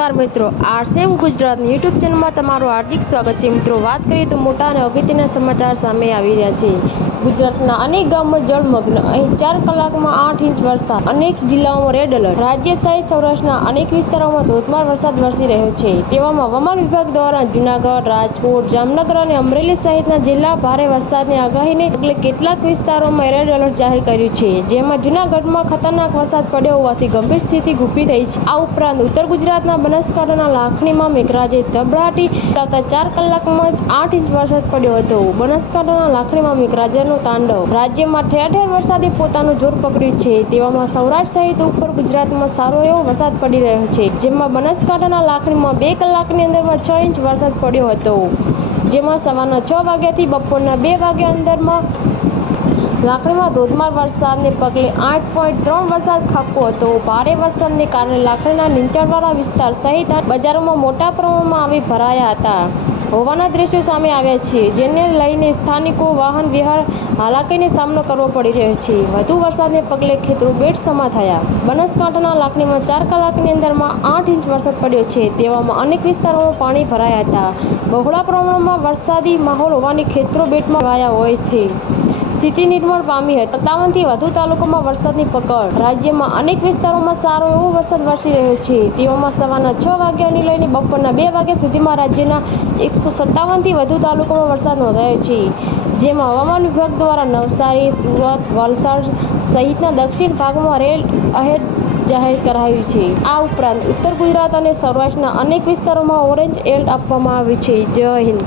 નમસ્કાર મિત્રો, આરસીએમ ગુજરાતની યુટ્યુબ ચેનલમાં તમારું હાર્દિક સ્વાગત છે। મિત્રો, વાત કરીએ તો મોટા અને અગત્યના સમાચાર સામે આવી રહ્યા છે। ગુજરાતના અનેક ગામો જળમગ્ન, અહીં 4 કલાકમાં 8 ઇંચ વરસાદ, અનેક જિલ્લાઓમાં રેડ એલર્ટ। રાજ્ય સહિત સૌરાષ્ટ્રના અનેક વિસ્તારોમાં ધોધમાર વરસાદ વરસી રહ્યો છે। તેવામાં હવામાન વિભાગ દ્વારા જૂનાગઢ, રાજકોટ, જામનગર અને અમરેલી સહિતના જિલ્લા ભારે વરસાદની આગાહીને પગલે કેટલાક વિસ્તારોમાં રેડ એલર્ટ જાહેર કર્યું છે, જેમાં જૂનાગઢમાં ખતરનાક વરસાદ પડ્યો હોવાથી ગંભીર સ્થિતિ ઊભી થઈ છે। આ ઉપરાંત ઉત્તર ગુજરાતના બનાસકાંઠાના લાખણીમાં મેઘરાજે ધબડાટી બોલાવતા 4 કલાકમાં 8 ઇંચ વરસાદ પડ્યો હતો। બનાસકાંઠાના લાખણીમાં મેઘરાજાનું તાંડવ, રાજ્યમાં ઠેર ઠેર વરસાદે પોતાનું જોર પકડ્યું છે। તેવામાં સૌરાષ્ટ્ર સહિત ઉત્તર ગુજરાતમાં સારો એવો વરસાદ પડી રહ્યો છે, જેમાં બનાસકાંઠાના લાખણીમાં 2 કલાકની અંદરમાં 6 ઇંચ વરસાદ પડ્યો હતો, જેમાં સવારના 6 વાગ્યાથી બપોરના 2 વાગ્યા અંદરમાં લાખણીમાં ધોધમાર વરસાદને પગલે 8.3 વરસાદ ખાબક્યો હતો। ભારે વરસાદને કારણે લાખણીના નીચાણવાળા વિસ્તાર સહિત બજારોમાં મોટા પ્રમાણમાં આવી ભરાયા હતા હોવાના દ્રશ્યો સામે આવ્યા છે, જેને લઈને સ્થાનિકો વાહન વ્યવહાર હાલાકીનો સામનો કરવો પડી રહ્યો છે। વધુ વરસાદને પગલે ખેતરો બેટસમા થયા। બનાસકાંઠાના લાખણીમાં 4 કલાકની અંદરમાં 8 ઇંચ વરસાદ પડ્યો છે। તેવામાં અનેક વિસ્તારોમાં પાણી ભરાયા હતા। બહોળા પ્રમાણમાં વરસાદી માહોલ હોવાની ખેતરો બેટમાં વાયા હોય છે। સ્થિતિ નિર્મળ પામી હતી। 57થી વધુ તાલુકામાં વરસાદની પકડ। રાજ્યમાં અનેક વિસ્તારોમાં સારો એવો વરસાદ વરસી રહ્યો છે। તેવામાં સવારના 6 વાગ્યાથી લઈને બપોરના 2 વાગ્યા સુધીમાં રાજ્યના 157થી વધુ તાલુકામાં વરસાદ નોંધાયો છે, જેમાં હવામાન વિભાગ દ્વારા નવસારી, સુરત, વલસાડ સહિતના દક્ષિણ ભાગમાં રેડ એલર્ટ જાહેર કરાયું છે। આ ઉપરાંત ઉત્તર ગુજરાત અને સૌરાષ્ટ્રના અનેક વિસ્તારોમાં ઓરેન્જ એલર્ટ આપવામાં આવ્યું છે। જય હિન્દ।